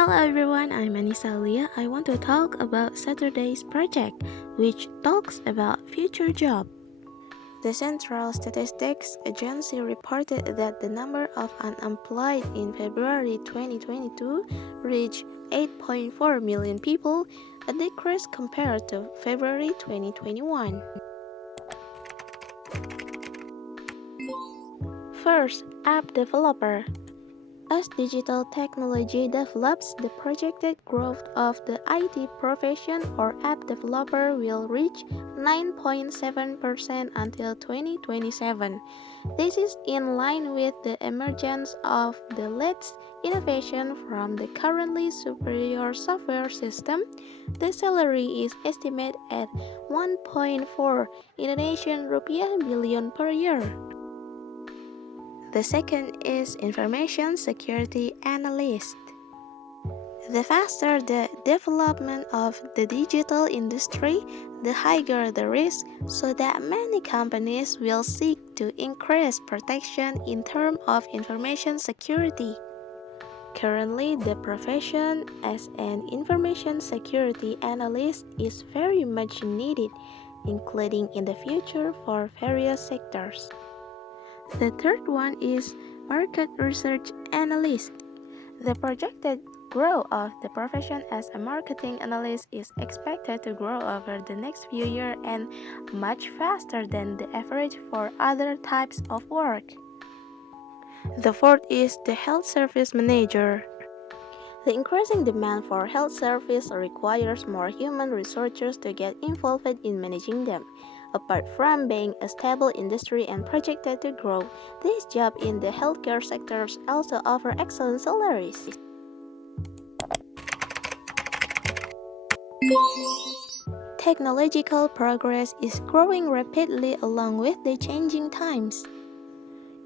Hello everyone, I'm Anissa Alia. I want to talk about Saturday's project, which talks about future jobs. The Central Statistics Agency reported that the number of unemployed in February 2022 reached 8.4 million people, a decrease compared to February 2021. First, app developer. As digital technology develops, the projected growth of the IT profession or app developer will reach 9.7% until 2027. This is in line with the emergence of the latest innovation from the currently superior software system. The salary is estimated at 1.4 Indonesian rupiah billion per year. The second is Information Security Analyst. The faster the development of the digital industry, the higher the risk, so that many companies will seek to increase protection in terms of information security. Currently, the profession as an information security analyst is very much needed, including in the future for various sectors. The third one is Market Research Analyst. The projected growth of the profession as a marketing analyst is expected to grow over the next few years and much faster than the average for other types of work. The fourth is the Health Service Manager. The increasing demand for health service requires more human resources to get involved in managing them. Apart from being a stable industry and projected to grow, these jobs in the healthcare sectors also offer excellent salaries. Technological progress is growing rapidly along with the changing times.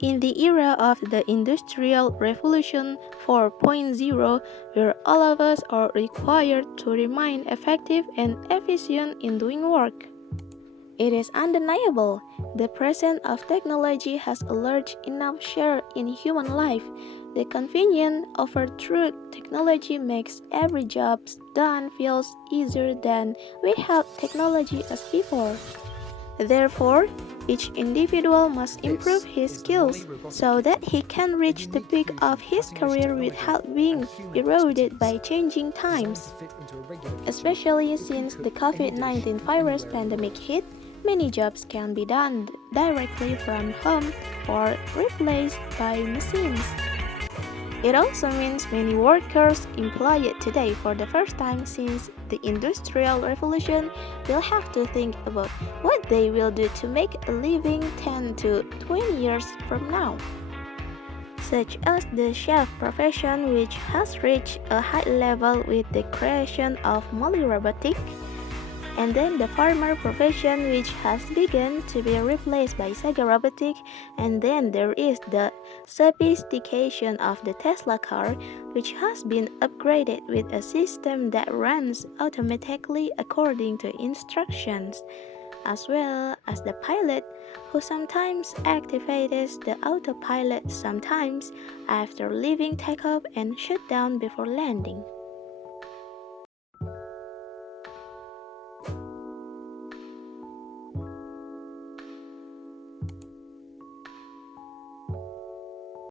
In the era of the Industrial Revolution 4.0, where all of us are required to remain effective and efficient in doing work, it is undeniable the presence of technology has a large enough share in human life. The convenience offered through technology makes every job done feels easier than without technology as before. Therefore, each individual must improve his skills so that he can reach the peak of his career without being eroded by changing times. Especially since the COVID-19 virus pandemic hit, many jobs can be done directly from home or replaced by machines. It also means many workers employed today for the first time since the Industrial Revolution will have to think about what they will do to make a living 10 to 20 years from now. Such as the chef profession, which has reached a high level with the creation of Molly Robotic, and then the farmer profession, which has begun to be replaced by Sega Robotic, and then there is the sophistication of the Tesla car, which has been upgraded with a system that runs automatically according to instructions, as well as the pilot, who sometimes activates the autopilot sometimes after leaving takeoff and shut down before landing.